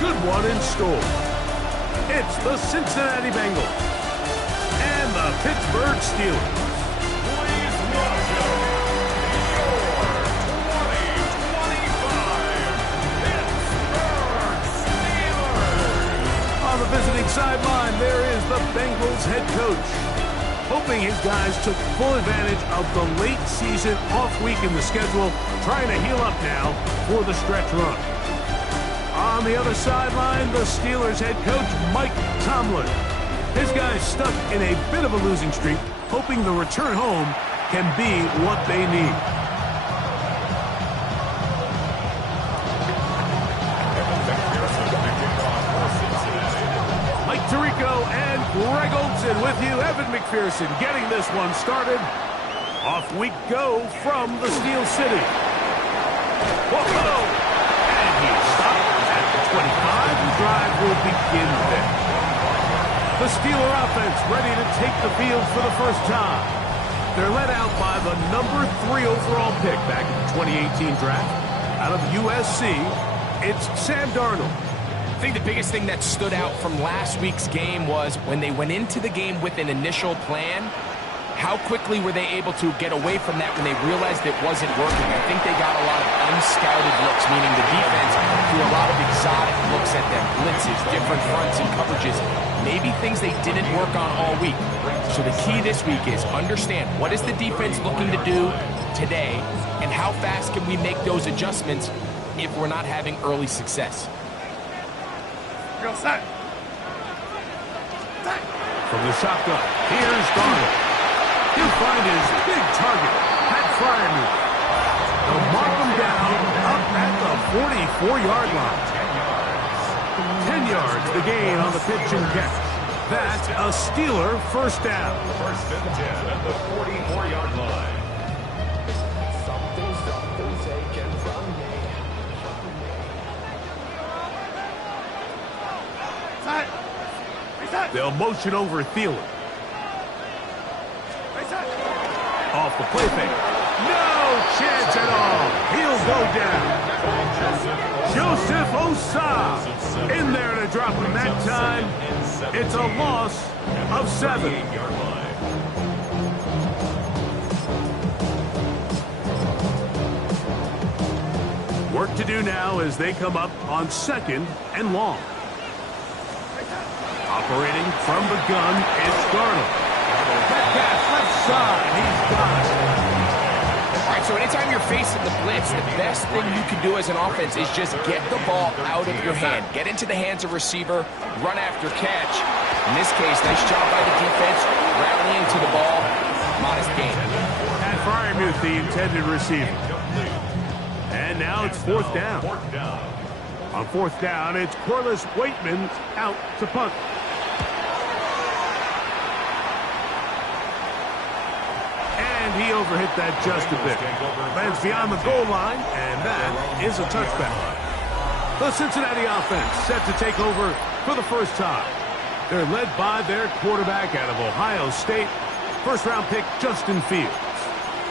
good one in store. It's the Cincinnati Bengals and the Pittsburgh Steelers. Please welcome your 2025 Pittsburgh Steelers. On the visiting sideline, there is the Bengals head coach, hoping his guys took full advantage of the late season off week in the schedule, trying to heal up now for the stretch run. On the other sideline, the Steelers head coach, Mike Tomlin. His guys stuck in a bit of a losing streak, hoping the return home can be what they need. Mike Tirico and Greg Olsen with you. Evan McPherson getting this one started. Off we go from the Steel City. Whoa! And he stopped at the 25. The drive will begin there. The Steeler offense ready to take the field for the first time. They're led out by the number 3 overall pick back in the 2018 draft. Out of USC, it's Sam Darnold. I think the biggest thing that stood out from last week's game was when they went into the game with an initial plan, how quickly were they able to get away from that when they realized it wasn't working? I think they got a lot of unscouted looks, meaning the defense threw a lot of exotic looks at them, blitzes, different fronts and coverages, maybe things they didn't work on all week. So the key this week is understand what is the defense looking to do today and how fast can we make those adjustments if we're not having early success. Go set. From the shotgun, here's Darnold. He'll find his big target, Pat Freiermuth. They'll mark him down up at the 44-yard line. 10 yards the gain on the pitch and catch. That's a Steeler first down. First and 10 at the 44-yard line. Something's taken from me. They'll motion over Thielen. Off the play fake. No chance at all. He'll go down. Joseph Osah in there to drop him that time. It's a loss of 7. Work to do now as they come up on 2nd and long. Operating from the gun, it's Darnold. Metcalf left side, he's got it. All right, so anytime you're facing the blitz, the best thing you can do as an offense is just get the ball out of your hand. Get into the hands of receiver, run after catch. In this case, nice job by the defense, rallying to the ball, modest gain. Pat Freiermuth, the intended receiver. And now it's 4th down. On 4th down, it's Corliss Waitman out to punt. And he overhit that just a bit. Lands beyond the goal line, and that is a touchback. The Cincinnati offense set to take over for the first time. They're led by their quarterback out of Ohio State, first-round pick Justin Fields.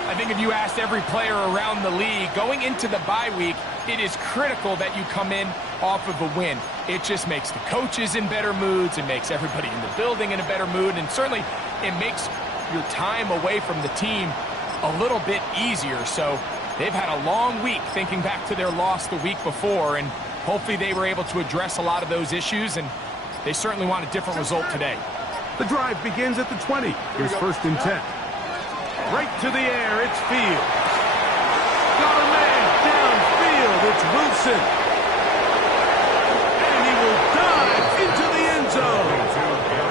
I think if you asked every player around the league, going into the bye week, it is critical that you come in off of a win. It just makes the coaches in better moods. It makes everybody in the building in a better mood. And certainly it makes your time away from the team a little bit easier. So they've had a long week thinking back to their loss the week before. And hopefully they were able to address a lot of those issues. And they certainly want a different result today. The drive begins at the 20. Here's 1st and 10. Right to the air, it's Fields. Got a man downfield, it's Wilson. And he will dive into the end zone.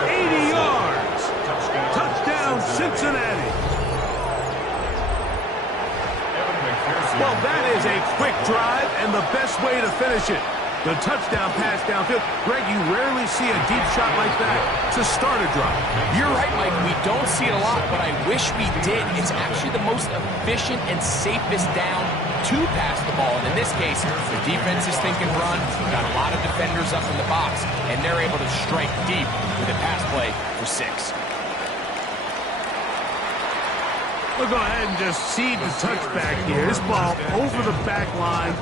80 yards. Touchdown, Cincinnati. Well, that is a quick drive and the best way to finish it. The touchdown pass downfield. Greg, you rarely see a deep shot like that to start a drive. You're right, Mike. We don't see it a lot, but I wish we did. It's actually the most efficient and safest down to pass the ball. And in this case, the defense is thinking run. We've got a lot of defenders up in the box, and they're able to strike deep with a pass play for 6. We'll go ahead and just seed the touchback here. This ball over the back line.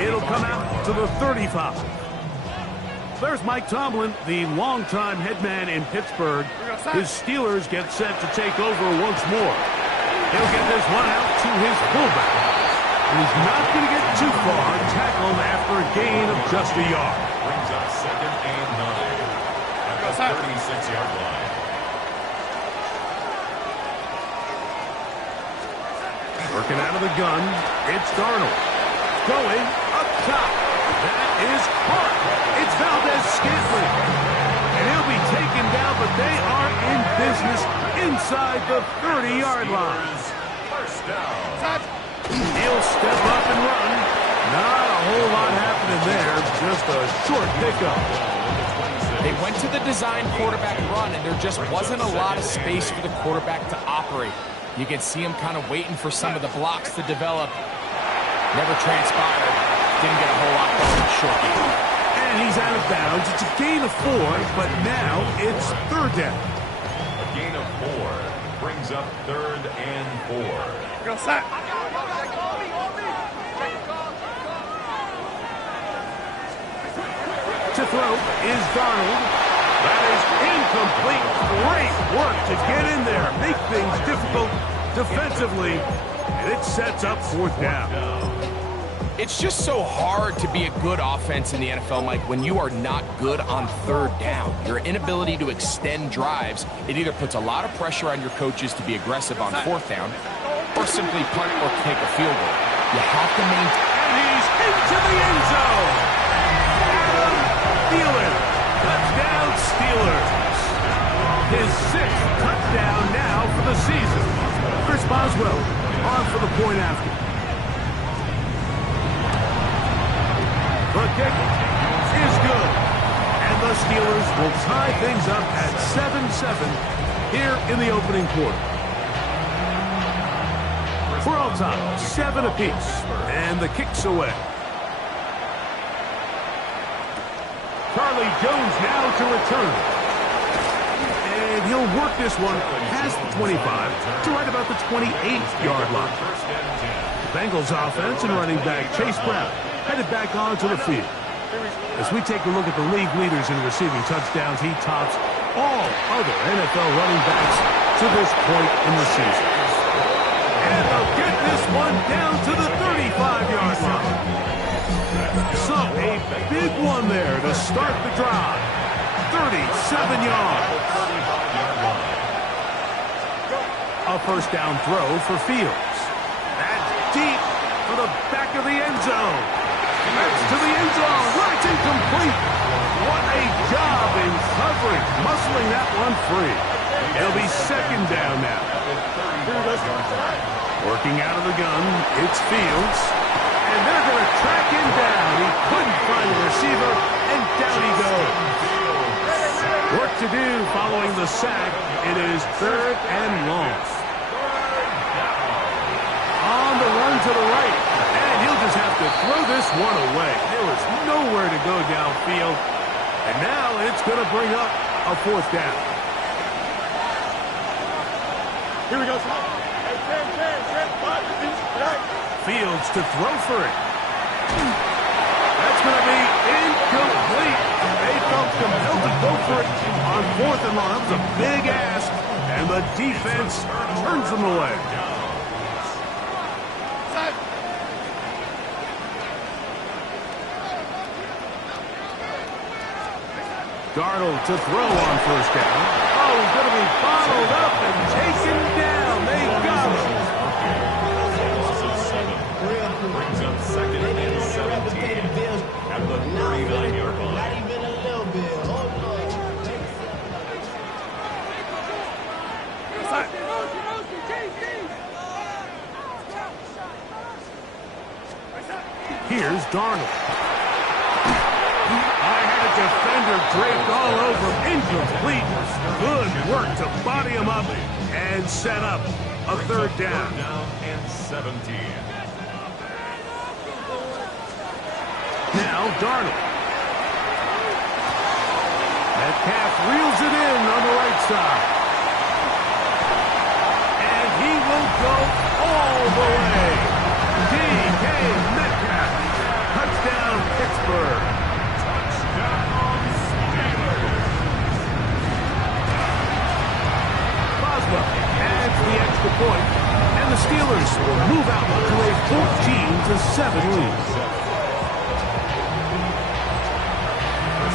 It'll come out to the 35. there's Mike Tomlin, the longtime headman in Pittsburgh. His Steelers get set to take over once more. He'll get this one out to his fullback. And he's not going to get too far, tackled after a gain of just a yard. Brings up 2nd and 9 at the 36-yard line. Working out of the gun, it's Darnold. Going up top. That is Hart. It's Valdez-Scantling. And he'll be taken down, but they are in business inside the 30-yard line. First down. He'll step up and run. Not a whole lot happening there. Just a short pickup. They went to the design quarterback run, and there just wasn't a lot of space for the quarterback to operate. You can see him kind of waiting for some of the blocks to develop. Never transpired. Didn't get a whole lot going short game. And he's out of bounds. It's a gain of 4, but now it's 3rd down. A gain of 4 brings up 3rd and 4. Go set. To throw is Darnold. That is incomplete. Great work to get in there. Make things difficult defensively. And it sets up 4th down. It's just so hard to be a good offense in the NFL, Mike, when you are not good on 3rd down. Your inability to extend drives, it either puts a lot of pressure on your coaches to be aggressive on 4th down or simply punt or kick a field goal. You have to maintain. And he's into the end zone. Adam Thielen. Touchdown Steelers. His 6th touchdown now for the season. Chris Boswell on for the point after. The kick is good. And the Steelers will tie things up at 7-7 here in the opening quarter. We're all tied, 7 apiece. And the kick's away. Charlie Jones now to return. And he'll work this one past the 25 to right about the 28-yard line. Bengals offense and running back Chase Brown headed back onto the field. As we take a look at the league leaders in receiving touchdowns, he tops all other NFL running backs to this point in the season. And they'll get this one down to the 35-yard line. So a big one there to start the drive. 37 yards. A first down throw for Fields. That's deep for the back of the end zone. That's to the end zone. Right, incomplete. What a job in covering, muscling that one free. It'll be 2nd down now. Working out of the gun, it's Fields. And they're going to track him down. He couldn't find a receiver, and down he goes. Work to do following the sack. It is 3rd and long. On the run to the right. And he'll just have to throw this one away. There was nowhere to go downfield. And now it's going to bring up a 4th down. Here we go. Fields to throw for it. That's going to be incomplete. They felt compelled to go for it on 4th and long. That was a big ask, and the defense turns them away. Darnold to throw on 1st down. Oh, he's going to be bottled up and taken down. They got him. Brings up 2nd and 17 at the 39-yard line. Not even a little bit. Hold on. Here's Darnold. I had a defender draped all over him. Incomplete. Good work to body him up and set up a 3rd down. 3rd down and 17. Now Darnold. Metcalf reels it in on the right side. And he will go all the way. DK Metcalf. Touchdown, Pittsburgh. Touchdown, 14-7 lead.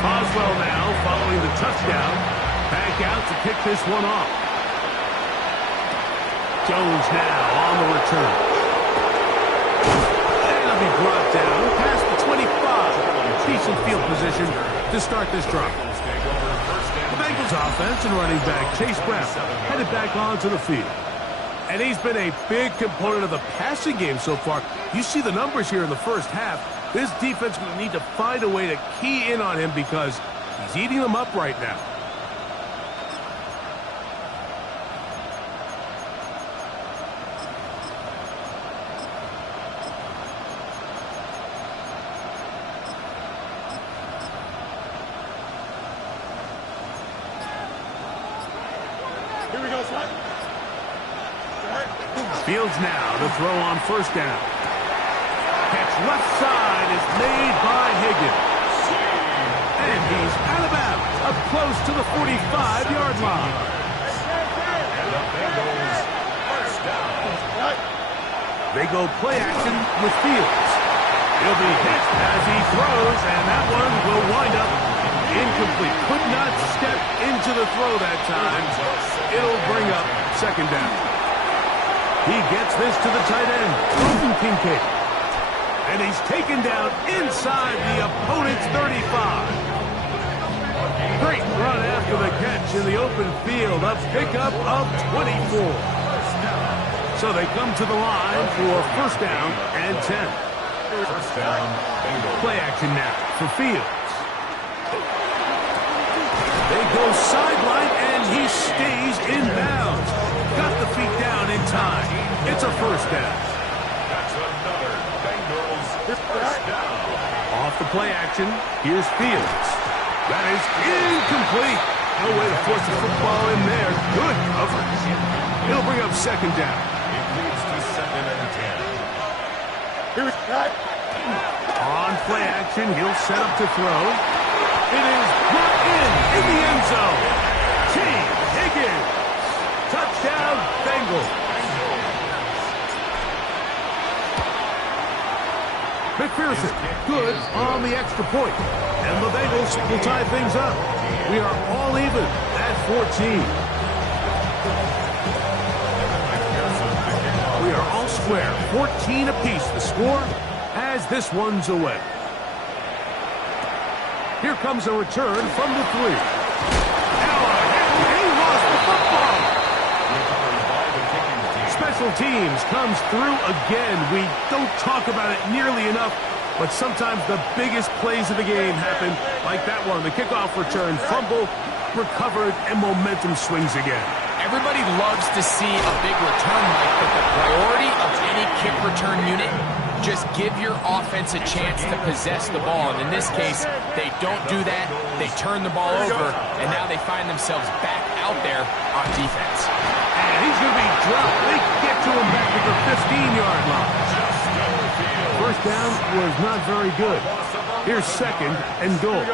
Boswell now following the touchdown. Back out to kick this one off. Jones now on the return. And it'll be brought down past the 25. Decent field position to start this drive. The Bengals offense and running back Chase Brown headed back onto the field. And he's been a big component of the passing game so far. You see the numbers here in the first half. This defense will need to find a way to key in on him because he's eating them up right now. Here we go, son. Fields now to throw on first down. Catch left side is made by Higgins. And he's out of bounds, up close to the 45-yard line. And the Bengals first down. They go play action with Fields. He'll be hit as he throws, and that one will wind up incomplete. Could not step into the throw that time. It'll bring up second down. He gets this to the tight end, Dalton Kincaid. And he's taken down inside the opponent's 35. Great run after the catch in the open field. A pickup of 24. So they come to the line for first down and 10. First down, Bengals. Play action now for Fields. They go sideline, and he stays in bounds. Got the feet down in time. It's a first down. That's another Bengals first down. Off the play action, here's Fields. That is incomplete. No way to force the football in there. Good coverage. It'll bring up second down. It leads to second and 10. On play action, he'll set up to throw. It is brought in the end zone. T. Higgins. Touchdown, Bengals. McPherson, good on the extra point. And the Bengals will tie things up. We are all even at 14. We are all square, 14 apiece. The score as this one's away. Here comes a return from the 3. He lost the football. Special teams comes through again. We don't talk about it nearly enough, but sometimes the biggest plays of the game happen like that one. The kickoff return, fumble, recovered, and momentum swings again. Everybody loves to see a big return, Mike, but the priority of any kick return unit, just give your offense a chance to possess the ball. And in this case, they don't do that. They turn the ball over, and now they find themselves back out there on defense. And he's going to be dropped. They get to him back at the 15-yard line. First down was not very good. Here's second and goal.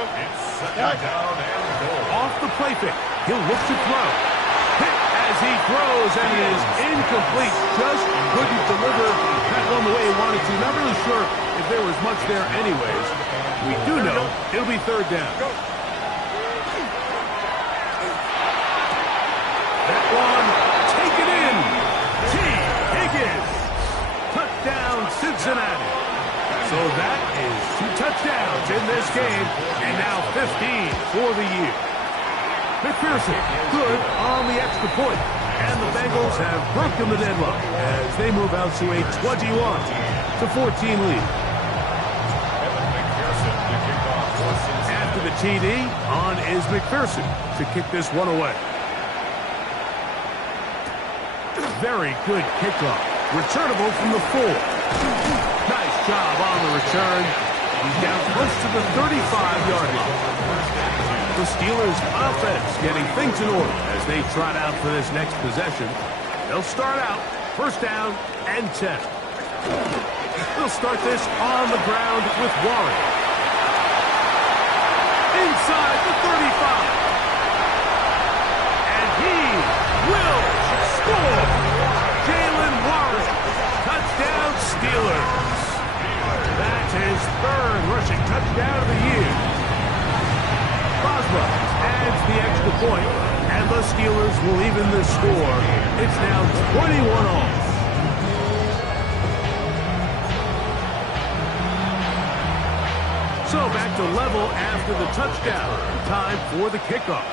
Off the play fake. He'll look to throw. Hit as he throws, and it is incomplete. Just couldn't deliver that one the way he wanted to. Not really sure if there was much there anyways. We do know it'll be third down. That one taken in. T. Higgins. Touchdown, Cincinnati. So that is 2 touchdowns in this game, and now 15 for the year. McPherson, good on the extra point. And the Bengals have broken the deadlock as they move out to a 21-14 lead. After the TD, on is McPherson to kick this one away. Very good kickoff. Returnable from the 4. Nice job on the return. He's down close to the 35-yard line. The Steelers' offense getting things in order as they trot out for this next possession. They'll start out first down and 10. They'll start this on the ground with Warren. Inside the 35. And he will score. Jaylen Warren. Touchdown, Steelers. touchdown of the year. Boswell adds the extra point, and the Steelers will even the score. It's now 21 all. So back to level after the touchdown. Time for the kickoff.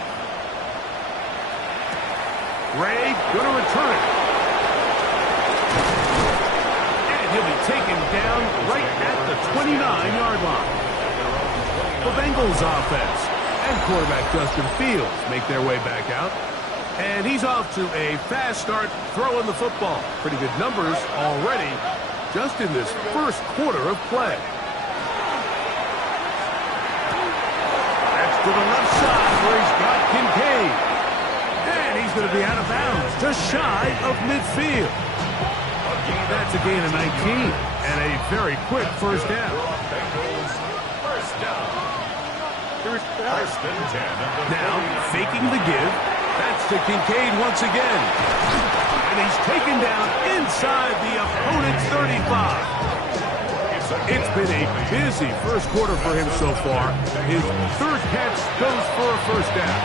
Ray going to return it. And he'll be taken down right at the 29-yard line. The Bengals offense and quarterback Justin Fields make their way back out. And he's off to a fast start throwing the football. Pretty good numbers already just in this first quarter of play. That's to the left side where he's got Kincaid. And he's going to be out of bounds, just shy of midfield. That's a gain of 19 and a very quick first down. Now, faking the give. That's to Kincaid once again. And he's taken down inside the opponent's 35. It's been a busy first quarter for him so far. His third catch goes for a first down.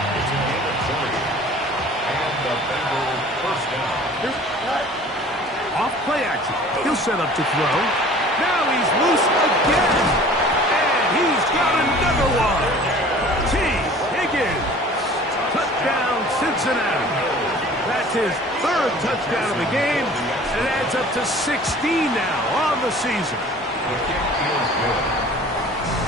Off play action. He'll set up to throw. Now he's loose again. And he's got another one. T. Higgins. Touchdown, Cincinnati. That's his third touchdown of the game. And it adds up to 16 now on the season.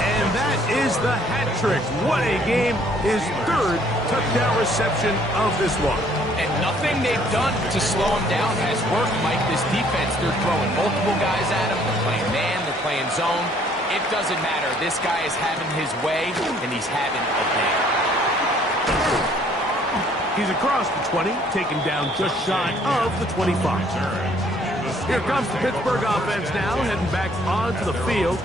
And that is the hat trick. What a game. His third touchdown reception of this one. And nothing they've done to slow him down has worked, Mike. This defense, they're throwing multiple guys at him. They're playing man, they're playing zone. It doesn't matter. This guy is having his way, and he's having a day. He's across the 20, taken down just shy of the 25. Here comes the Pittsburgh offense now, heading back onto the field.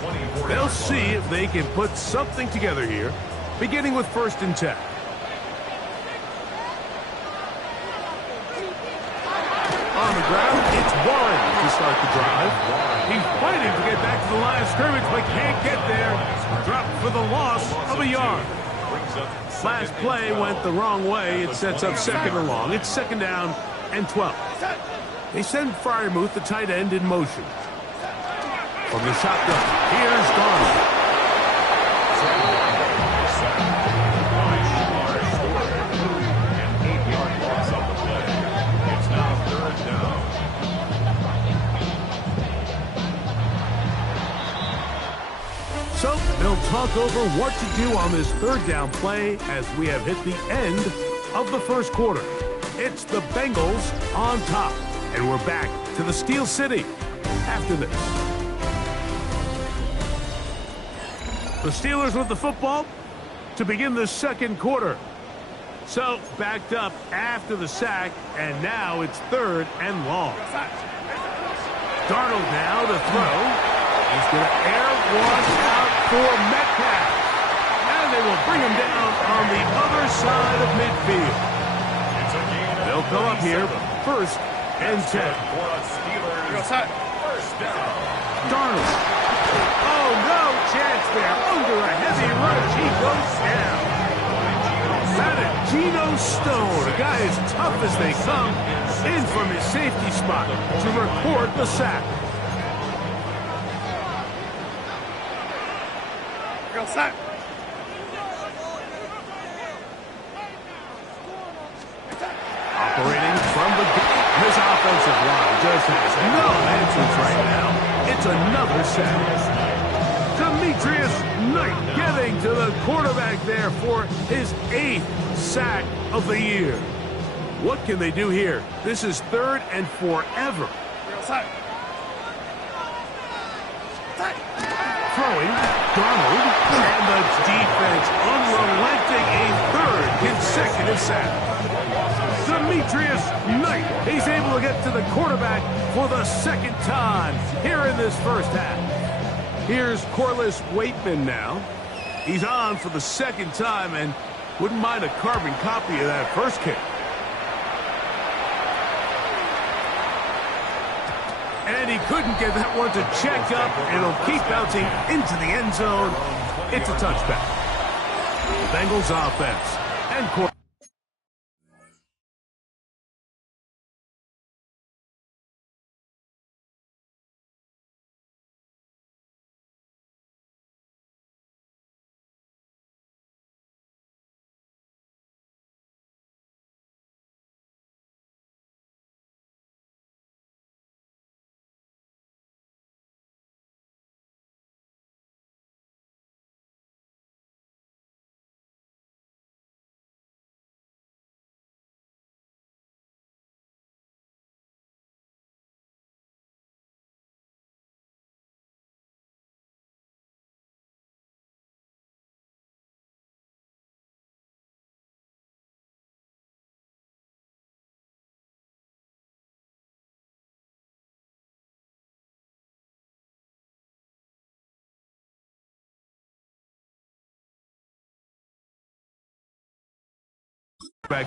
They'll see if they can put something together here, beginning with 1st and 10. On the ground, it's Warren to start the drive. He's fighting to get back to the line of scrimmage, but can't get there. Dropped for the loss of a yard. Last play went the wrong way. It sets up 2nd and long. It's 2nd down and 12. They send Freiermuth, the tight end, in motion. From the shotgun, here's Donald. So they'll talk over what to do on this 3rd down play as we have hit the end of the first quarter. It's the Bengals on top, and we're back to the Steel City after this. The Steelers with the football to begin the 2nd quarter. So backed up after the sack, and now it's 3rd and long. Darnold now to throw. He's going to air one out for Metcalf. And they will bring him down on the other side of midfield. They'll come up here, 1st and 10. Darnold. Oh, no chance there. Under a heavy rush, he goes down. That is Geno Stone, a guy as tough as they come, in from his safety spot to record the sack. Operating from the this offensive line just has no answers right now. It's another sack. Demetrius Knight getting to the quarterback there for his 8th sack of the year. What can they do here? This is 3rd and forever. Throwing, Donald, and the defense unrelenting, a 3rd consecutive sack. Demetrius Knight, he's able to get to the quarterback for the 2nd time here in this first half. Here's Corliss Waitman now. He's on for the 2nd time and wouldn't mind a carbon copy of that first kick. And he couldn't get that one to check up, and it'll keep bouncing into the end zone. It's a touchback. The Bengals offense and quarterback.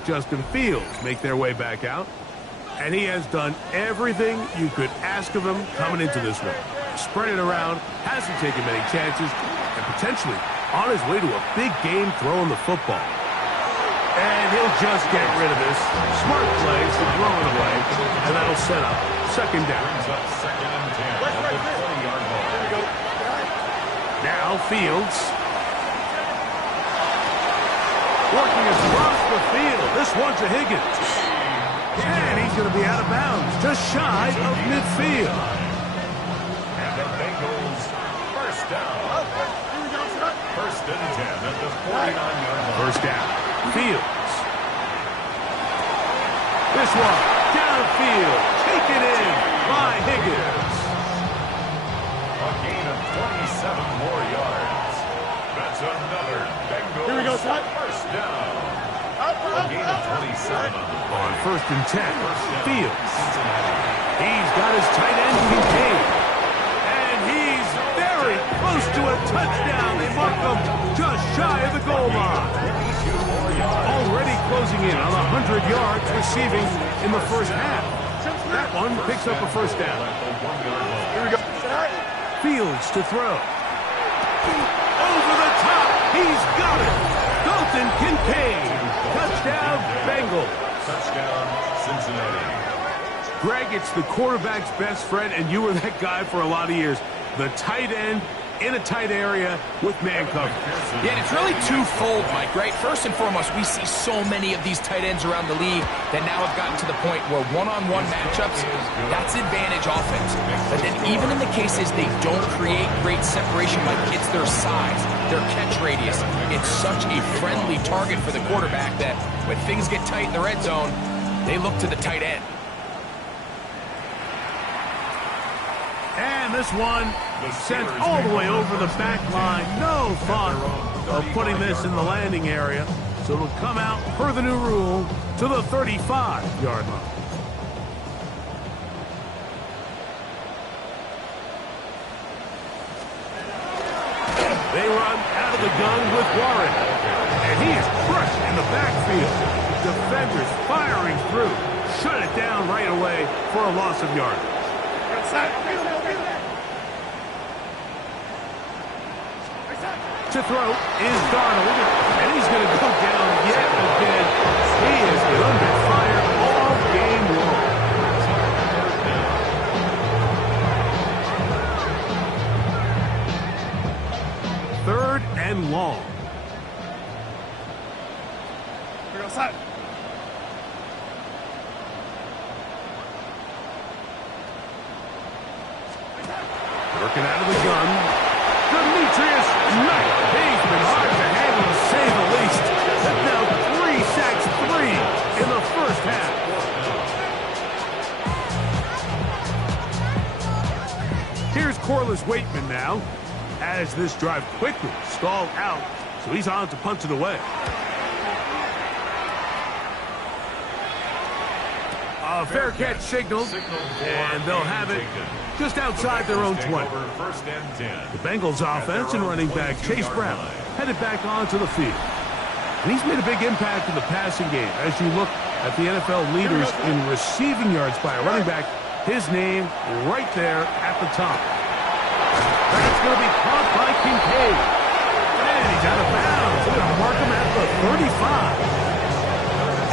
Justin Fields make their way back out, and he has done everything you could ask of him coming into this one. Spread it around, hasn't taken many chances, and potentially on his way to a big game throwing the football. And he'll just get rid of this. Smart play to throw it away, and that'll set up second down. Second and 10 at the 20-yard line. Now Fields working across the field. This one's to Higgins. And he's going to be out of bounds, just shy of midfield. And the Bengals first down. First and 10 at the 49-yard line. First down. Fields. This one, downfield, taken in by Higgins. A gain of 27 more yards. That's another Bengals. Here we go, Scott. First down. A gain of 27 On first and 10, Fields. Cincinnati. He's got his tight end, Kincaid. And he's very close to a touchdown. They mark him just shy of the goal line. Already closing in on 100 yards receiving in the first half. That one picks up a first down. Here we go. Fields to throw. Over the top. He's got it. Dalton Kincaid. Touchdown, Bengals. Touchdown, Cincinnati. Greg, it's the quarterback's best friend, and you were that guy for a lot of years. The tight end in a tight area with man coverage. Yeah, and it's really twofold, Mike, right? First and foremost, we see so many of these tight ends around the league that now have gotten to the point where one-on-one matchups, that's advantage offense. But then even in the cases they don't create great separation, like it's their size, their catch radius. It's such a friendly target for the quarterback that when things get tight in the red zone, they look to the tight end. And this one sent all the way over the back line. No thought of putting this in the landing area. So it'll come out, per the new rule, to the 35-yard line. They run out of the gun with Warren. And he is crushed in the backfield. Defenders firing through. Shut it down right away for a loss of yardage. To throw is Darnold, and he's going to go down yet again. He has been under fire all game long. Third and long. Working out of the gun. Demetrius Knight. He's been hard to handle, to say the least. That's now 3 sacks, 3 in the first half. Here's Corliss Waitman now, as this drive quickly stalled out, so he's on to punch it away. A fair catch signaled, and they'll have it just outside their own 20. The Bengals offense and running back Chase Brown headed back onto the field. And he's made a big impact in the passing game. As you look at the NFL leaders in receiving yards by a running back, his name right there at the top. That's going to be caught by Kincaid. 35.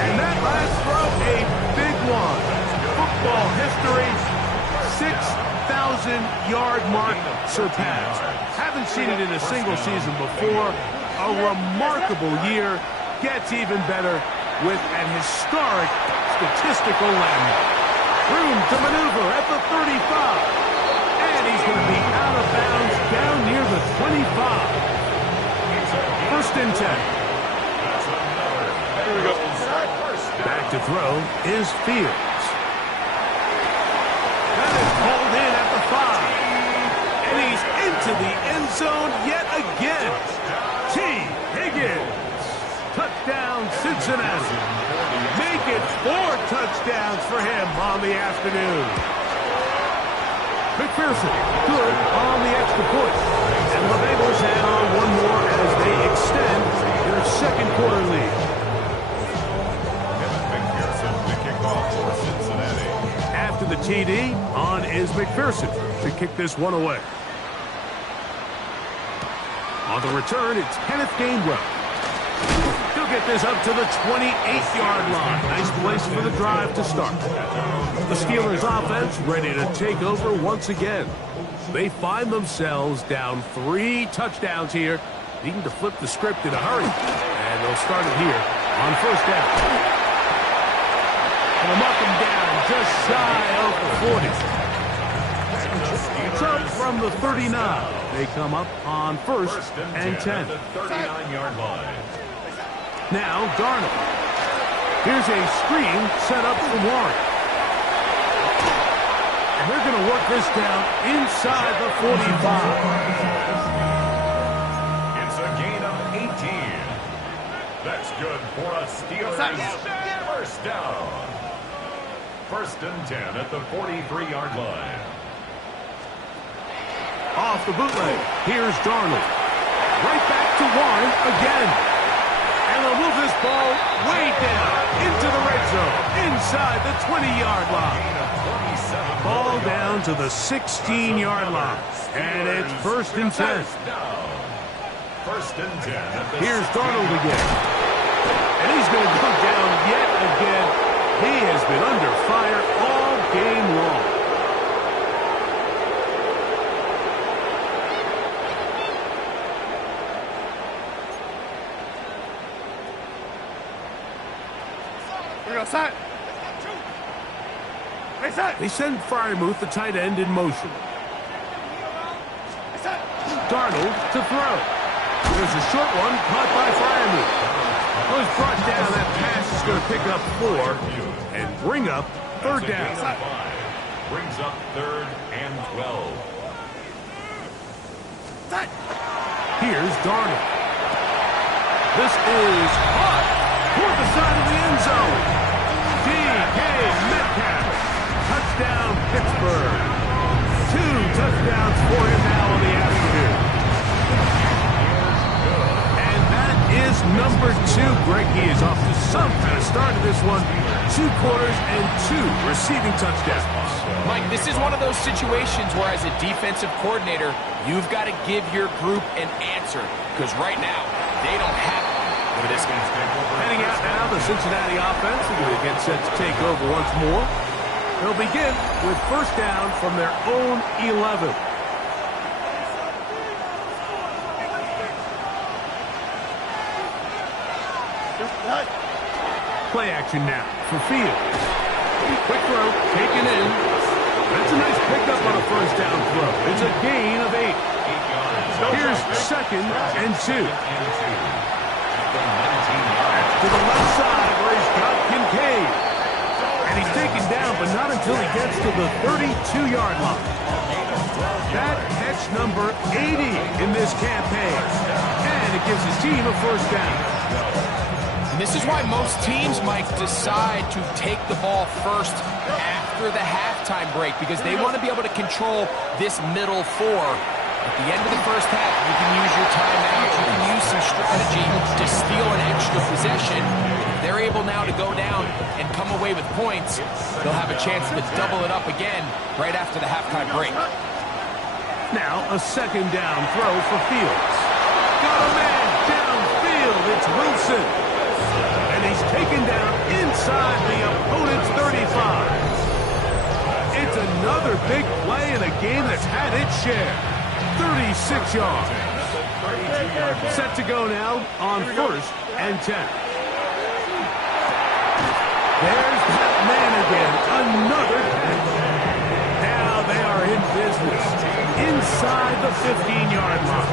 And that last throw, a big one. Football history, 6,000-yard mark surpassed. Haven't seen it in a single season before. A remarkable year. Gets even better with an historic statistical landmark. Room to maneuver at the 35. And he's going to be out of bounds down near the 25. First and 10. Here we go. Back to throw is Fields. That is called in at the 5. And he's into the end zone yet again. T. Higgins. Touchdown, Cincinnati. Make it 4 touchdowns for him on the afternoon. McPherson, good on the extra point. And the Bengals add on one more as they extend their second quarter lead. McPherson to kick off for Cincinnati. After the TD, on is McPherson to kick this one away. On the return, it's Kenneth Gainwell. He'll get this up to the 28-yard line. Nice place for the drive to start. The Steelers offense ready to take over once again. They find themselves down 3 touchdowns here, needing to flip the script in a hurry. And they'll start it here on first down. And they'll mark him down just shy of the 40. It's up from the 39. They come up on first and 10. The 39-yard line. Now, Darnold. Here's a screen set up for Warren. And they're going to work this down inside the 45. It's a gain of 18. That's good for a Steelers first down. First and 10 at the 43-yard line. Off the bootleg. Here's Darnold. Right back to Warren again. And they'll move this ball way down into the red zone, inside the 20-yard line. Ball down to the 16-yard line. And it's first and 10. First and 10. Here's Darnold again. And he's going to go down yet again. He has been under fire all game long. They send Freiermuth, the tight end, in motion. Darnold to throw. There's a short one caught by Freiermuth. Was brought down. That pass is going to pick up 4 and bring up third down. Brings up third and 12. Here's Darnold. This is caught toward the side of the end zone. D.K. Metcalf. Touchdown, Pittsburgh. 2 touchdowns for him now in the afternoon. And that is number 2. Greg, he is off to some kind of start to this one. 2 quarters and 2 receiving touchdowns. Mike, this is one of those situations where as a defensive coordinator, you've got to give your group an answer. Because right now, they don't have it. Look at this guy. Heading out now, the Cincinnati offense. They're going to get set to take over once more. They'll begin with first down from their own 11. Play action now for Fields. Quick throw, taken in. That's a nice pickup on a first down throw. It's a gain of 8. Here's second and 2. To the left side where he's got Kincaid. And he's taken down, but not until he gets to the 32-yard line. That catch number 80 in this campaign. And it gives his team a first down. And this is why most teams, Mike, decide to take the ball first after the halftime break because they want to be able to control this middle 4. At the end of the first half, you can use your timeout, you can use some strategy to steal an extra possession. If they're able now to go down and come away with points, they'll have a chance to double it up again right after the halftime break. Now a second down throw for Fields. Got a man downfield. It's Wilson. big play in a game that's had its share. 36 yards. Set to go now on 1st and 10. There's that man again. Another catch. Now they are in business. Inside the 15-yard line.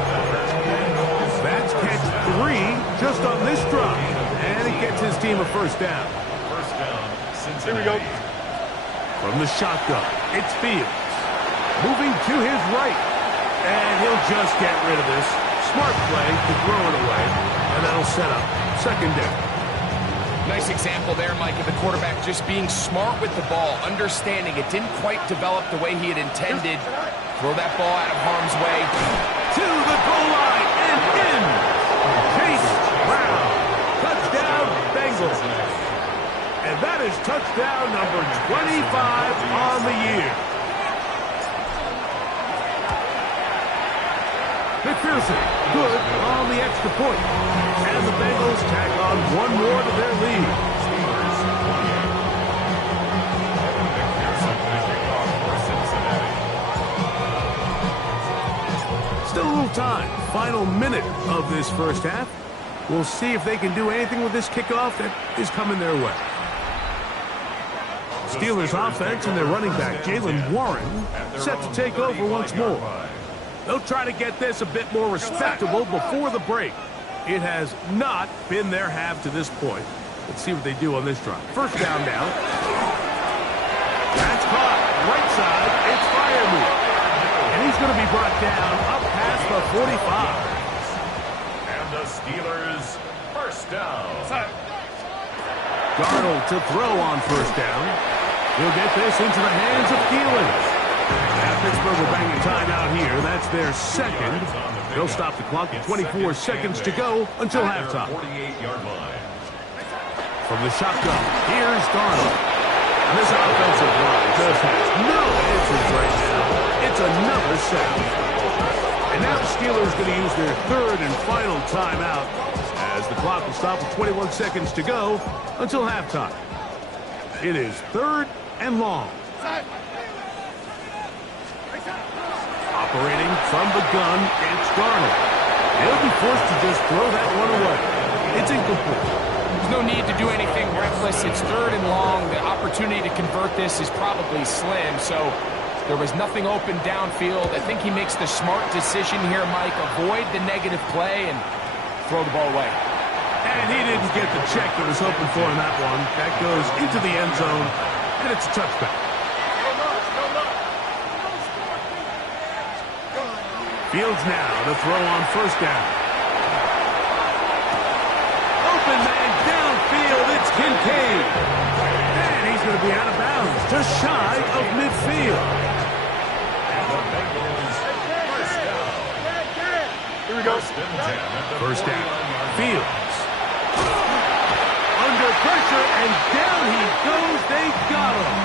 That's catch 3 just on this drive. And it gets his team a first down. First down, Cincinnati. Here we go. From the shotgun, it's Fields. Moving to his right. And he'll just get rid of this. Smart play to throw it away. And that'll set up second down. Nice example there, Mike, of the quarterback just being smart with the ball, understanding it didn't quite develop the way he had intended. Throw that ball out of harm's way. To the goal line and in. Chase Brown. Touchdown, Bengals. And that is touchdown number 25 on the year. McPherson, good on the extra point. And the Bengals tack on one more to their lead. Still a little time. Final minute of this first half. We'll see if they can do anything with this kickoff that is coming their way. Steelers offense and their running back, Jaylen Warren, set to take over once more. They'll try to get this a bit more respectable before the break. It has not been their half to this point. Let's see what they do on this drive. First down now. That's caught. Right side. It's Freiermuth. And he's going to be brought down up past the 45. And the Steelers first down. Darnold to throw on first down. He'll get this into the hands of Thielen. Pittsburgh will bang a timeout here. That's their second. They'll stop the clock at 24 seconds to go until halftime. 48-yard line. From the shotgun, here's Darnold. And this offensive line just has no answers right now. It's another sack. And now the Steelers going to use their third and final timeout as the clock will stop with 21 seconds to go until halftime. It is 3rd and long. Operating from the gun, it's Darnold. He'll be forced to just throw that one away. It's incomplete. There's no need to do anything reckless. It's 3rd and long. The opportunity to convert this is probably slim, so there was nothing open downfield. I think he makes the smart decision here, Mike. Avoid the negative play and throw the ball away. And he didn't get the check that was hoping for in that one. That goes into the end zone, and it's a touchback. Fields now to throw on first down. Open man downfield, it's Kincaid. And he's going to be out of bounds, just shy of midfield. Here we go. First down. Fields. Under pressure, and down he goes. They got him.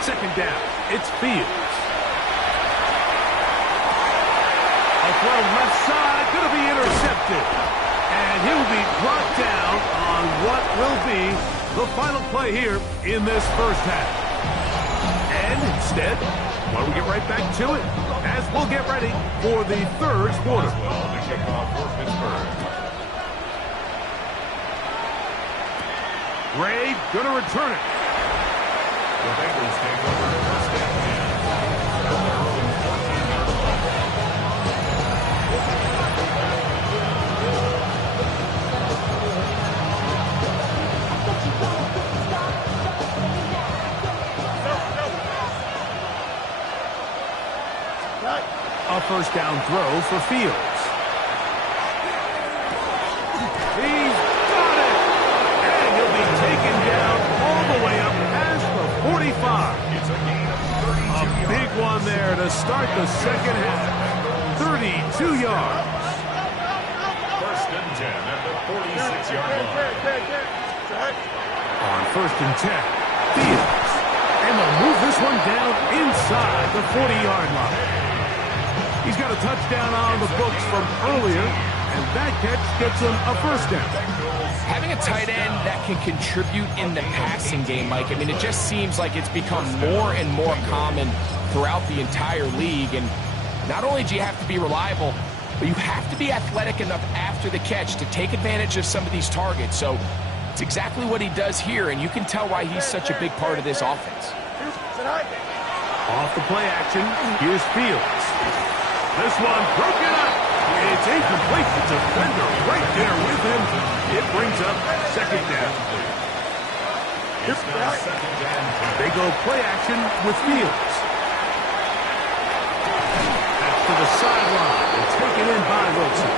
Second down. It's Fields. A throw left side, going to be intercepted. And he'll be brought down on what will be the final play here in this first half. And instead, why don't we get right back to it as we'll get ready for the third quarter. The kickoff for Pittsburgh. Gray going to return it. The Bengals take over first and 10. A first down throw for Fields. He's got it! And he'll be taken down all the way up past the 45. It's a gain of 32 A big one there to start the second half. 32 yards. First and 10 at the 46-yard line. On first and 10, Fields. And they'll move this one down inside the 40-yard line. He's got a touchdown on the books from earlier, and that catch gets him a first down. having a tight end that can contribute in the passing game, Mike, I mean, it just seems like it's become more and more common throughout the entire league. And not only do you have to be reliable, but you have to be athletic enough after the catch to take advantage of some of these targets. So it's exactly what he does here, and you can tell why he's such a big part of this offense. Off the play action, here's Fields. This one broken up. It's incomplete. The defender right there with him. It brings up second down. They go play action with Fields. That's to the sideline and taken in by Wilson.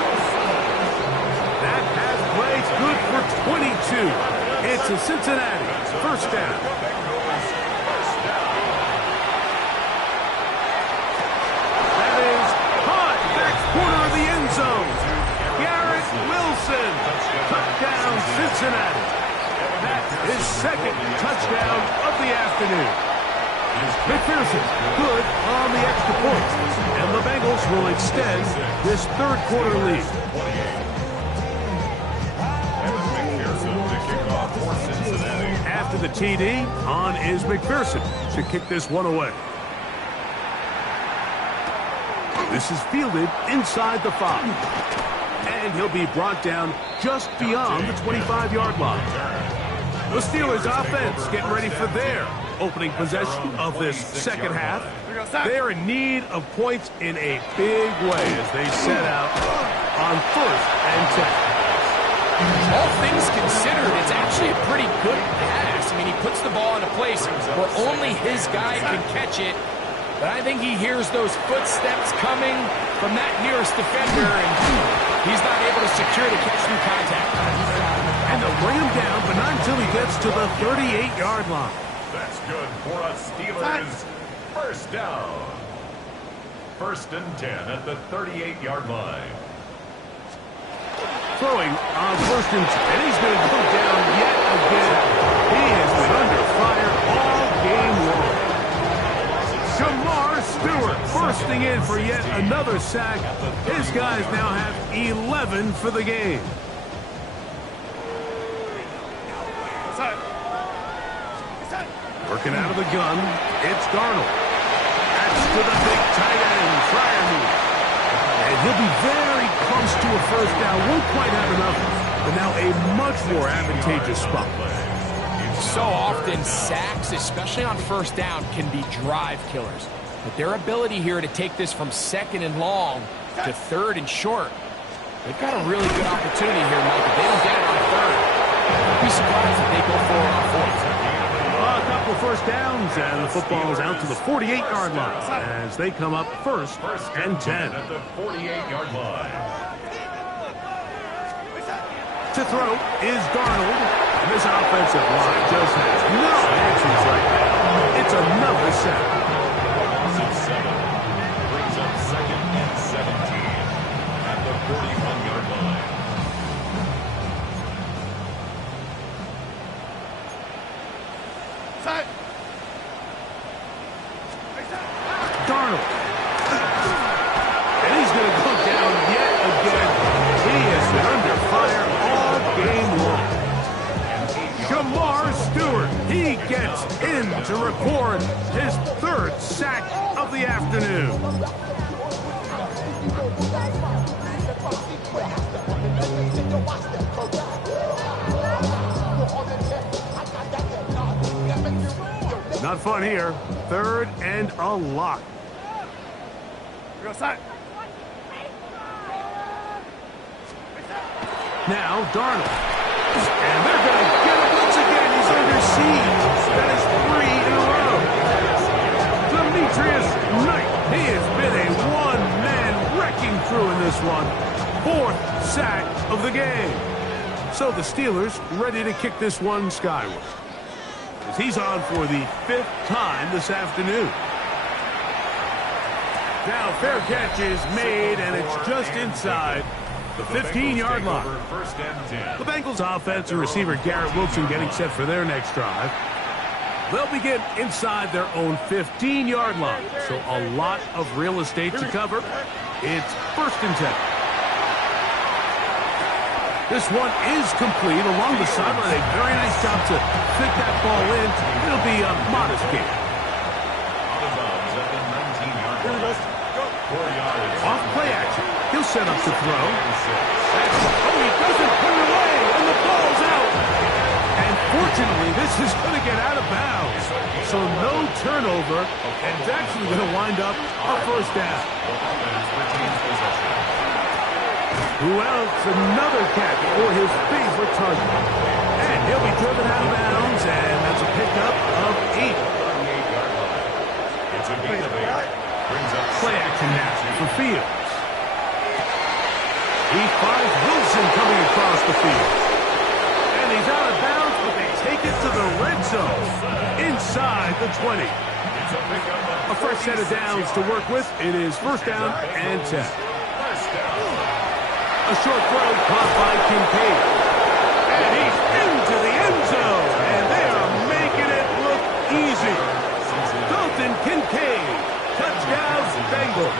That pass plays good for 22. It's a Cincinnati first down. That is caught. Back corner of the end zone. Garrett Wilson. Touchdown, Cincinnati. That is second touchdown of the afternoon. McPherson good on the extra point. And the Bengals will extend this third quarter lead. After the TD, on is McPherson to kick this one away. This is fielded inside the 5. And he'll be brought down just beyond the 25-yard line. The Steelers offense getting ready for their opening possession of this second half. They're in need of points in a big way as they set out on 1st and 10. All things considered, it's actually a pretty good pass. I mean, he puts the ball in a place where only his guy can catch it. But I think he hears those footsteps coming from that nearest defender, and he's not able to secure the catch through contact. And they'll bring him down, but not until he gets to the 38-yard line. That's good for us Steelers. First down. 1st and 10 at the 38-yard line. Throwing on 1st and 10, and he's going to go down yet again. He has been under fire all game long. Jamar Stewart bursting in for yet another sack. His guys now have 11 for the game. Working out of the gun, it's Darnold. That's to the big tight end, Freiermuth. And he'll be very close to a first down. Won't quite have enough, but now a much more advantageous spot. So often, sacks, especially on first down, can be drive killers. But their ability here to take this from 2nd and long to 3rd and short, they've got a really good opportunity here, Mike. If they don't get it on 3rd, I'd be surprised if they go for it on 4th. A couple first downs, and the football is out to the 48-yard line as they come up 1st and 10. At the 48-yard line. To throw is Darnold. And this offensive line just has no answers right now. It's another sack. 7 brings up 2nd and 17 at the 41-yard line. Darnold. And he's going to go down yet again. He has been under fire all game long. Jamar Stewart, he gets in to record his 3rd sack of the afternoon. Not fun here. 3rd and a lot. Now Darnold. And they're going to get him once again. He's under siege. That is 3 in a row. Demetrius Knight. He has been a one-man wrecking crew in this one. 4th sack of the game. So the Steelers ready to kick this one skyward. As he's on for the 5th time this afternoon. Now fair catch is made, and it's just inside the 15-yard line. The Bengals offense and receiver Garrett Wilson getting set for their next drive. They'll begin inside their own 15-yard line, so a lot of real estate to cover. It's 1st and 10. This one is complete along the sideline. A very nice job to fit that ball in. It'll be a modest gain. Out of bounds at the 19-yard line. 4 yards. Off play action. He'll set up to throw. Oh, he doesn't put it away, and the ball's out. And fortunately, this is going to get out of bounds. So no turnover, and it's actually going to wind up a first down. Offense retains possession. Who else? Another catch for his favorite target. And he'll be driven out of bounds, and that's a pickup of 8. 38-yard line. It's a gain of 8. Brings up Play action now for Fields. He finds Wilson coming across the field. And he's out of bounds, but they take it to the red zone. Inside the 20. It's a pickup of A fresh set of downs to work with. It is first down and 10. first down. A short throw caught by Kincaid. And he's into the end zone. And they are making it look easy. Dalton Kincaid. Touchdown, Bengals.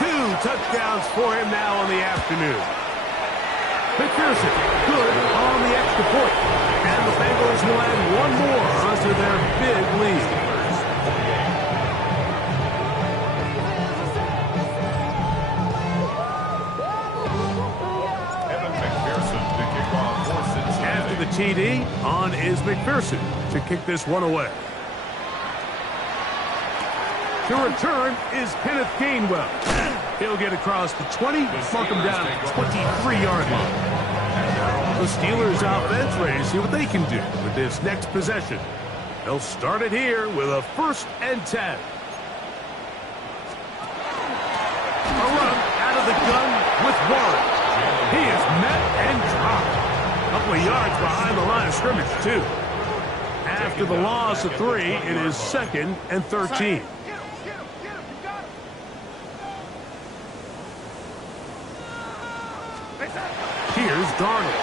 2 touchdowns for him now on the afternoon. McPherson, good on the extra point. And the Bengals will add one more onto their big lead. Evan McPherson to kick off for Cincinnati. After the TD, on is McPherson to kick this one away. To return is Kenneth Gainwell. He'll get across the 20, mark him down at the 23-yard line. The Steelers offense ready to see what they can do with this next possession. They'll start it here with a 1st and 10. A run out of the gun with Warren. He is met and dropped. A couple of yards behind the line of scrimmage, too. After the loss of 3, it is 2nd and 13. Here's Darnold.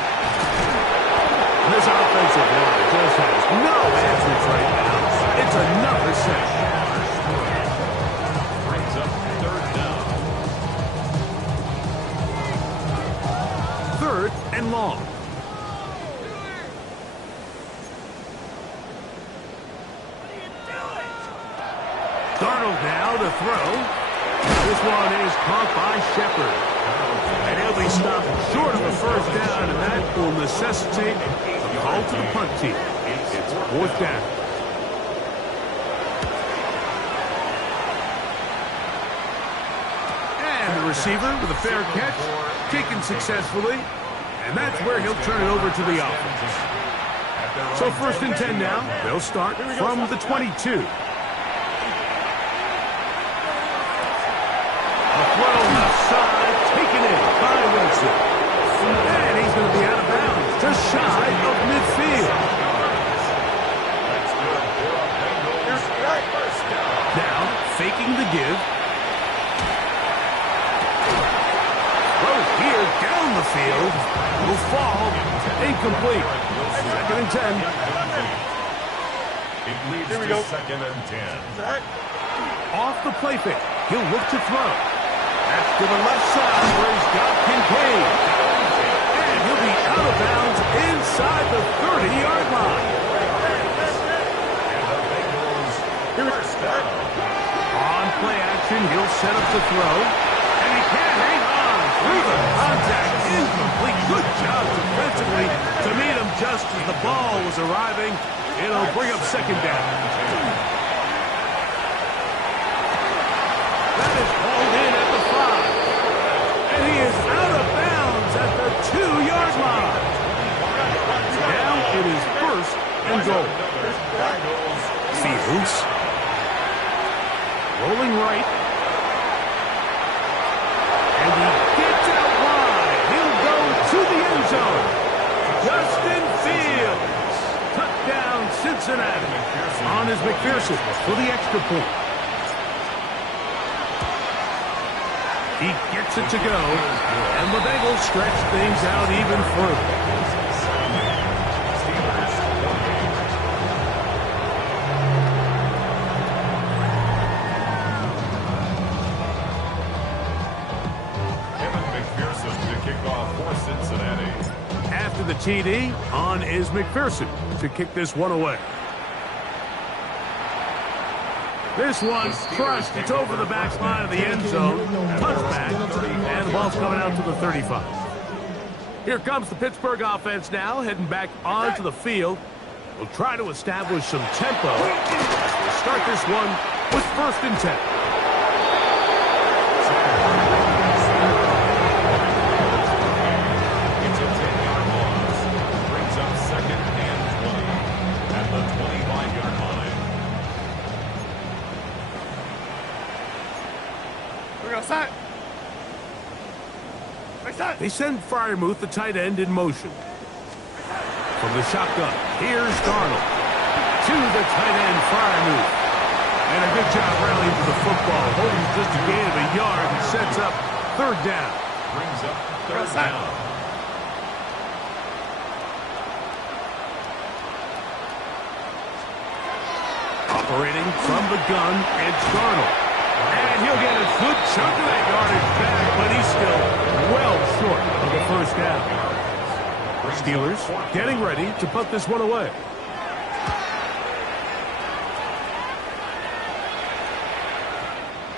This offensive line just has no answers right now. It's another sack. Brings up 3rd down. 3rd and long. Darnold now to throw. This one is caught by Shepard. And he'll be stopped short of a first down, and that will necessitate a call to the punt team. It's 4th down. And the receiver with a fair catch, taken successfully, and that's where he'll turn it over to the offense. So 1st and 10 now. They'll start from the 22. A throw left side, taken in by Wilson. And he's going to be out of bounds, just shy of midfield. Now, faking the give. Throw here down the field. Will fall. Incomplete. 2nd and 10. It leads to 2nd and 10. Off the play fake. He'll look to throw. That's to the left side where he's got Kincaid. And he'll be out of bounds inside the 30-yard line. First down. On play action, he'll set up the throw. And he can hang on through the contact. Incomplete. Good job defensively to meet him just as the ball was arriving. It'll bring up 2nd down. That is hauled in at the 5. And he is out of bounds at the 2-yard line. Now it is 1st and goal. Fields. Rolling right. And he gets out wide. He'll go to the end zone. Justin Fields. Touchdown Cincinnati. On is McPherson for the extra point. He gets it to go, and the Bengals stretch things out even further. Evan McPherson to kick off for Cincinnati. after the TD. On is McPherson to kick this one away. This one's crushed. It's over the backline of the end zone. Touchback. And the ball's coming out to the 35. Here comes the Pittsburgh offense now, heading back onto the field. We'll try to establish some tempo. We'll start this one with 1st and 10. It's a 10-yard loss. Brings up 2nd and 20 at the 25-yard line. We're going to They send Freiermuth, the tight end, in motion. From the shotgun, here's Darnold. To the tight end, Freiermuth. And a good job rallying to the football. Holding just a gain of a yard and sets up 3rd down. Brings up 3rd down. Operating from the gun, it's Darnold. And he'll get a good chunk of that yardage back, but he's still well short of the 1st down. Steelers getting ready to put this one away.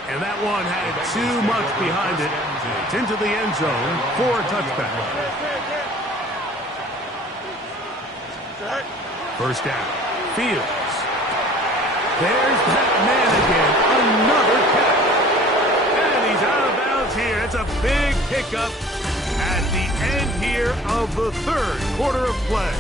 And that one had too much behind it. It's into the end zone for a touchback. 1st down. Fields. There's that man again. Another catch. And he's out of bounds here. It's a big pickup at the end here of the 3rd quarter of play.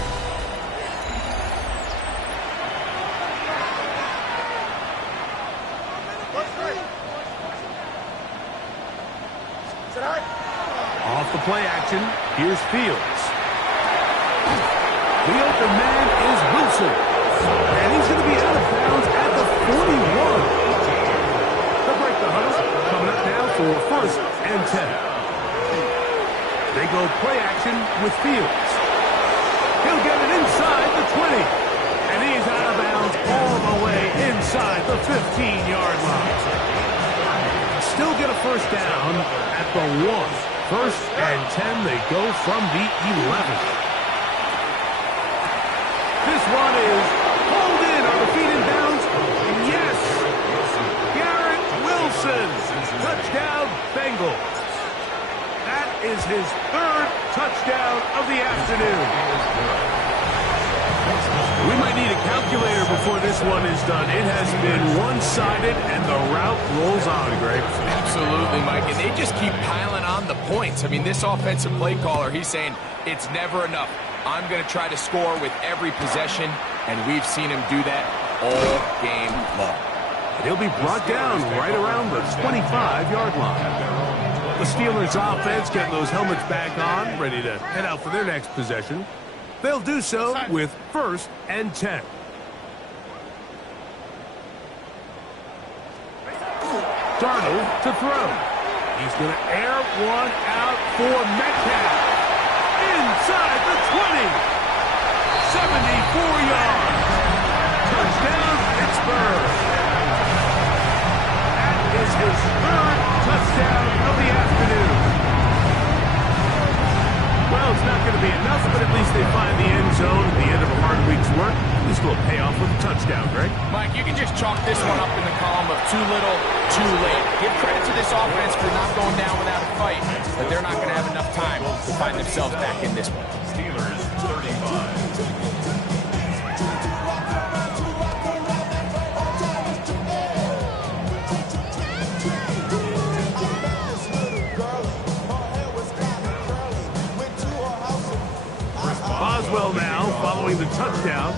Off the play action, here's Fields. The open man is Wilson. And he's going to be out of bounds at the 41. They'll break the huddle. Coming up now for 1st and 10. They go play action with Fields. He'll get it inside the 20. And he's out of bounds all the way inside the 15-yard line. Still get a 1st down at the 1. 1st and 10, they go from the 11. This one is pulled in. Are the feet in bounds? Yes. Garrett Wilson. Touchdown, Bengals. That is his 3rd touchdown of the afternoon. We might need a calculator before this one is done. It has been one-sided, and the route rolls on, Greg. Absolutely, Mike. And they just keep piling on the points. I mean, this offensive play caller, he's saying it's never enough. I'm going to try to score with every possession, and we've seen him do that all game long. He'll be brought down right around the 25-yard line. The Steelers offense getting those helmets back on, ready to head out for their next possession. They'll do so with 1st and 10. Darnold to throw. He's going to air one out for Metcalf. Inside the 20. 74 yards. Touchdown, Pittsburgh. That is his 3rd touchdown of the afternoon. Well, it's not going to be enough, but at least they find the end zone at the end of a hard week's work. This will pay off with a touchdown, Greg. Mike, you can just chalk this one up in the column of too little, too late. Give credit to this offense for not going down without a fight, but they're not going to have enough time to find themselves back in this one. Steelers 35. Boswell now, following the touchdown,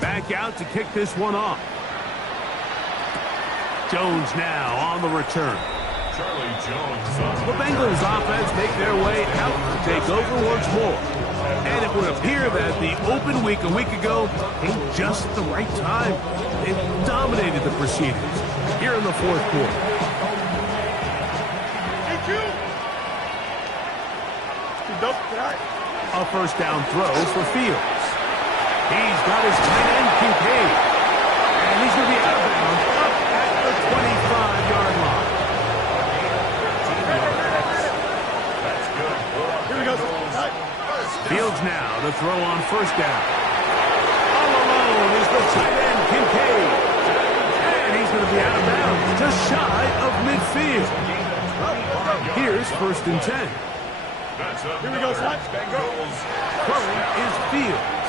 back out to kick this one off. Jones now on the return. Charlie Jones. The Bengals offense make their way out to take over once more. And it would appear that the open week a week ago came just at the right time. It dominated the proceedings here in the 4th quarter. A 1st down throw for Fields. He's got his tight end Kincaid. And he's going to be out of bounds up at the 25-yard line. Fields now to The throw on first down. All alone is the tight end, Kincaid. And he's going to be out of bounds, just shy of midfield. Here's 1st and 10. Here we go, son. Bengals. Throwing is Fields.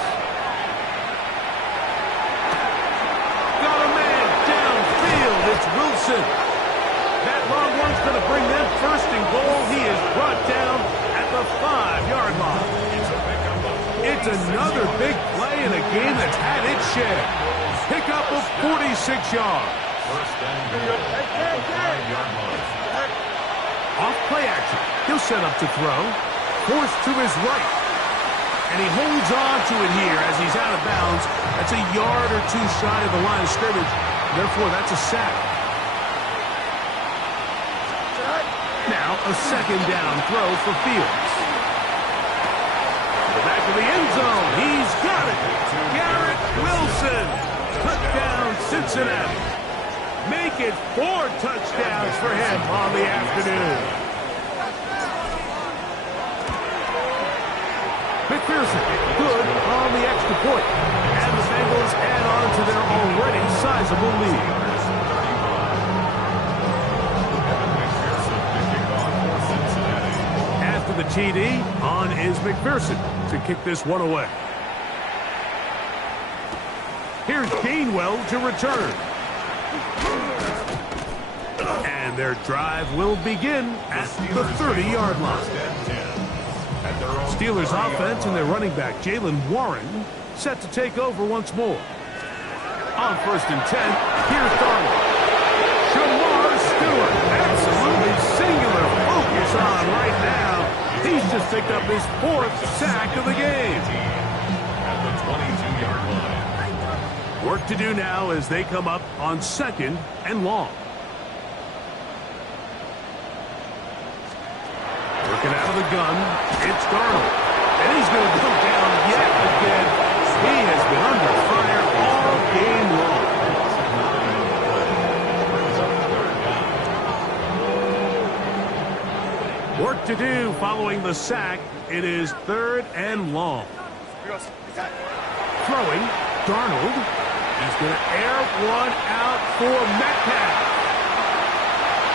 Got a man downfield. It's Wilson. That long one's going to bring them 1st and goal. He is brought down at the 5-yard line. It's another big play in a game that's had its share. Pickup of 46 yards. 1st and goal at the 5-yard line. Off play action. He'll set up to throw. Forced to his right. And he holds on to it here as he's out of bounds. That's a yard or two shy of the line of scrimmage. Therefore, that's a sack. Now, a 2nd down throw for Fields. Back to the end zone. He's got it. Garrett Wilson. Touchdown, Cincinnati. Make it 4 touchdowns for him on the afternoon. McPherson, good on the extra point. And the Bengals add on to their already sizable lead. After the TD, on is McPherson to kick this one away. Here's Gainwell to return. And their drive will begin at the 30-yard line. Steelers offense and their running back, Jaylen Warren, set to take over once more. On 1st and 10, here's Darnold. Shamar Stewart, absolutely singular focus on right now. He's just picked up his 4th sack of the game. At the 22-yard line. Work to do now as they come up on 2nd and long. Working out of the gun, it's Darnold. And he's going to go down yet again. He has been under fire all game long. Work to do following the sack. It is 3rd and long. Throwing, Darnold. He's going to air one out for Metcalf.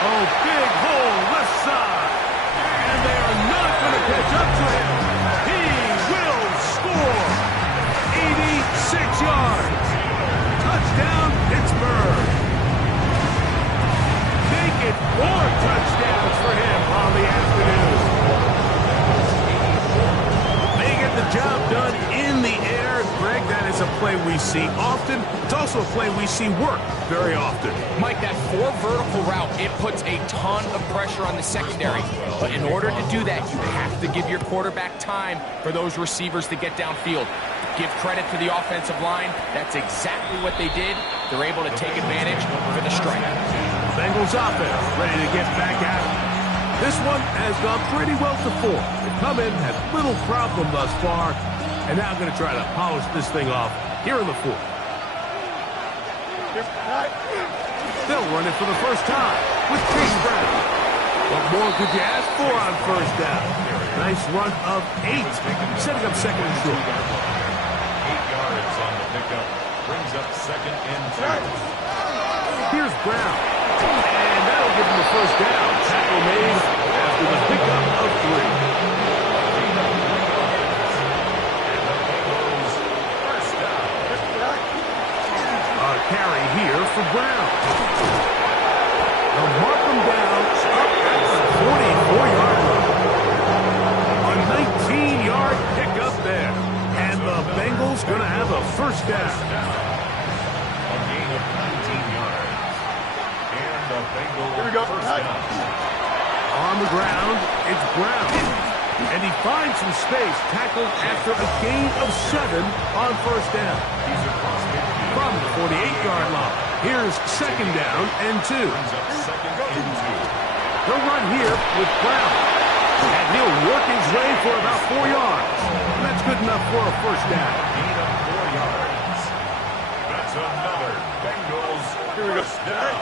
Oh, big hole left side. And they are not going to catch up to him. He will score. 86 yards. Touchdown, Pittsburgh. Make it 4 touchdowns for him on the afternoon. They get the job done in the air. Greg, that is a play we see often. It's also a play we see work very often. Mike, that 4 vertical route, it puts a ton of pressure on the secondary. But in order to do that, you have to give your quarterback time for those receivers to get downfield. Give credit to the offensive line. That's exactly what they did. They're able to take advantage for the strike. Bengals offense ready to get back at it. This one has gone pretty well to 4. They've come in, had little problem thus far, and now going to try to polish this thing off here in the 4th. They'll run it for the first time with Chase Brown. What more could you ask for on 1st down? Nice run of 8, setting up 2nd and short. 8 yards on the pickup, brings up 2nd and 2. Here's Brown, and that'll give him the 1st down. Tackle made after the pickup of 3. Carry here for Brown. They'll mark him down up at the 44-yard line. A 19-yard pickup there. And the Bengals going to have a 1st down. A gain of 19 yards. And the Bengals Here we go. 1st down. On the ground, it's Brown. And he finds some space, tackled after a gain of 7 on 1st down. He's across midfield. From the 48-yard line. Here's 2nd down and 2. Brings up 2nd and 2. They'll run here with Brown. And he'll work his way for about 4 yards. And that's good enough for a 1st down. Gain of 4 yards. That's another Bengals 1st down.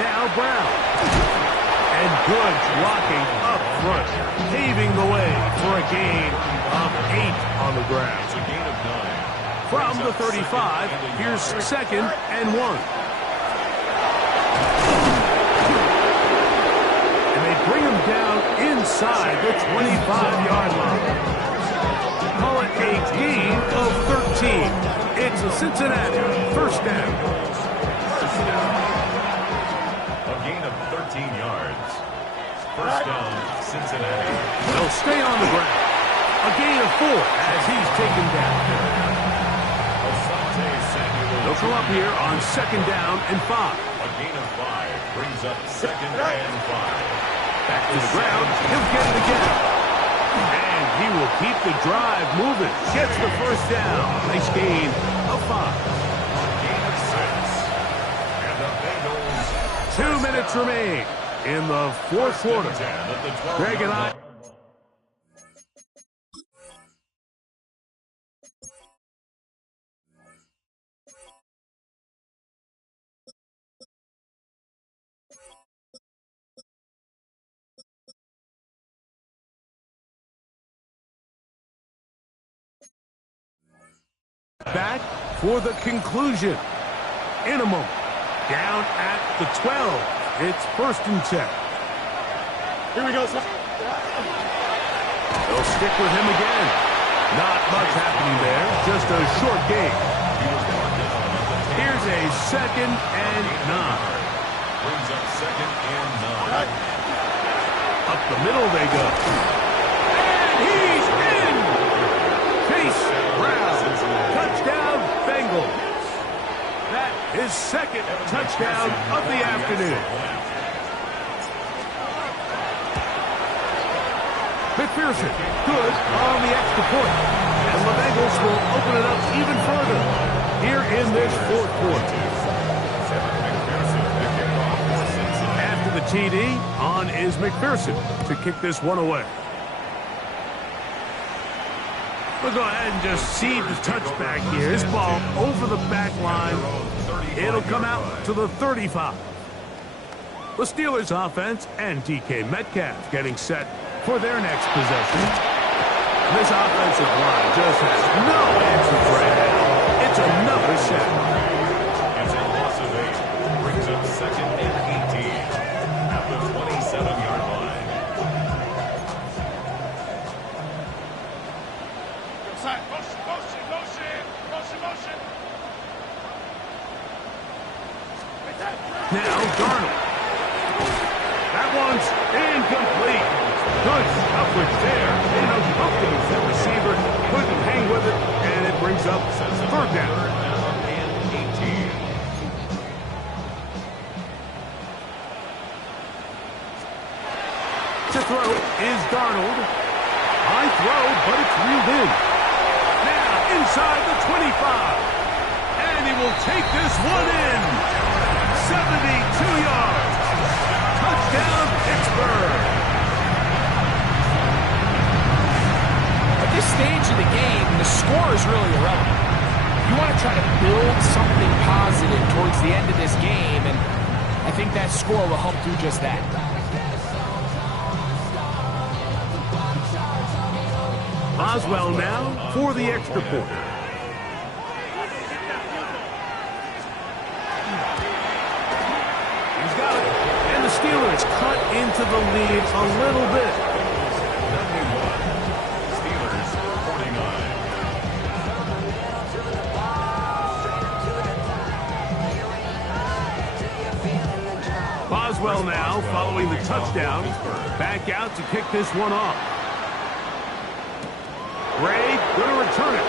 Now Brown. And good blocking up front, paving the way for a gain of on the ground. It's a gain of 9. From the 35, here's 2nd and 1. And they bring him down inside the 25-yard line. Call it a gain of 13. It's a Cincinnati first down. A gain of 13 yards. First down, Cincinnati. They'll stay on the ground. A gain of 4 as he's taken down. They'll come up here on 2nd down and 5. A gain of 5 brings up 2nd and 5. Back to the ground. He'll get it again. And he will keep the drive moving. Gets the first down. Nice gain of 5. Gain of 6. And the Bengals. 2 minutes remain in the 4th quarter. Greg and I. Back for the conclusion. In a moment. Down at the 12. It's 1st and 10. Here we go, sir. They'll stick with him again. Not much happening there. Just a short gain. Here's a 2nd and 9. Brings up 2nd and 9. Up the middle they go. And he's in! Chase Brown. Touchdown, Bengals. That is 2nd touchdown of the afternoon. McPherson, good on the extra point. And the Bengals will open it up even further here in this 4th quarter. After the TD, on is McPherson to kick this one away. We'll go ahead and just seed the touchback here. This ball over the back line. It'll come out to the 35. The Steelers offense and DK Metcalf getting set for their next possession. This offensive line just has no answer for it. It's another sack. It's a loss of 8. Brings up 2nd and 18 at the 27-yard line. Now Darnold. That one's incomplete. Good coverage there. And a bumping that receiver couldn't hang with it, and it brings up 3rd down. And 18. To throw is Darnold. High throw, but it's reeled in. Now inside the 25. And he will take this one in. 72 yards. Touchdown, Pittsburgh. At this stage of the game, the score is really irrelevant. You want to try to build something positive towards the end of this game, and I think that score will help do just that. Boswell now for the extra point. He's got it. And the Steelers cut into the lead a little bit. Steelers 49. Boswell now following the touchdown. Back out to kick this one off. Gray going to return it.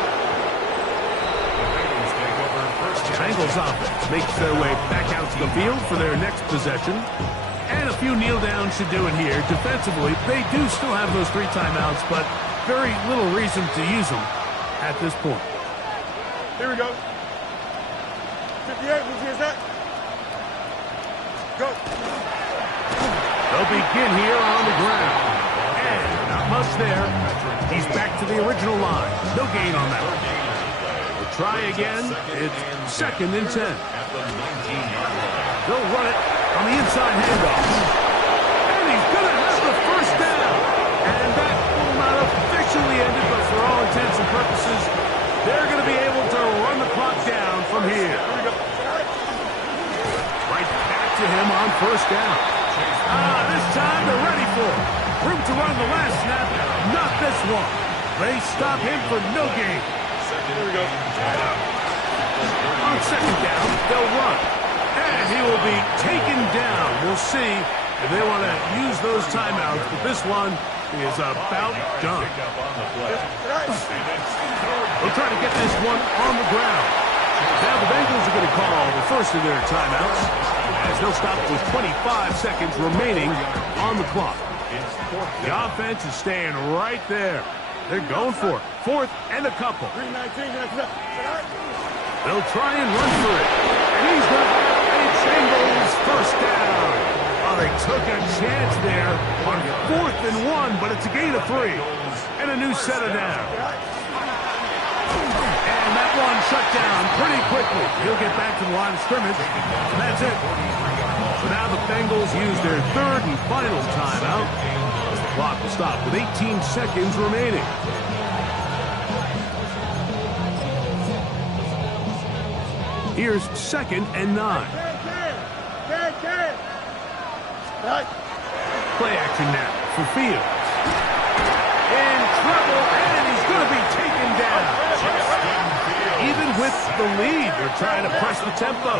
Bengals offense makes their way back out to the field for their next possession. And a few kneel downs should do it here. Defensively, they do still have those 3 timeouts, but very little reason to use them at this point. Here we go. 58, who's here's that? Go. They'll begin here on the ground. And not much there. He's back to the original line. No gain on that one. We'll try again. It's 2nd and 10. They'll run it on the inside handoff. And he's going to have the first down. And that will not officially end it, but for all intents first down. This time they're ready for it. Room to run the last snap. Not this one. They stop him for no gain. Here we go. On second down, they'll run. And he will be taken down. We'll see if they want to use those timeouts, but this one is about done. They'll try to get this one on the ground. Now the Bengals are going to call the first of their timeouts, as they'll stop with 25 seconds remaining on the clock. The offense is staying right there. They're going for it. Fourth and a couple. 319. They'll try and run for it. And he's got a Bengals first down. Oh, they took a chance there on 4th and 1, but it's a gain of 3. And a new set of down. And that one shut down pretty quickly. He'll get back to the line of scrimmage. And that's it. So now the Bengals use their third and final timeout. The clock will stop with 18 seconds remaining. Here's 2nd and 9. Play action now for Fields. In trouble, and he's going to be taken down. Even with the lead, they're trying to press the tempo.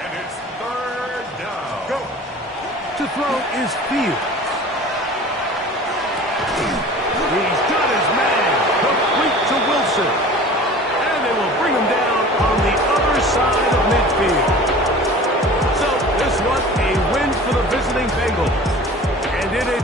And it's 3rd down. Go. To throw is Fields. He's got his man. Complete to Wilson. And they will bring him down on the other side of midfield. So this was a win for the visiting Bengals. And in a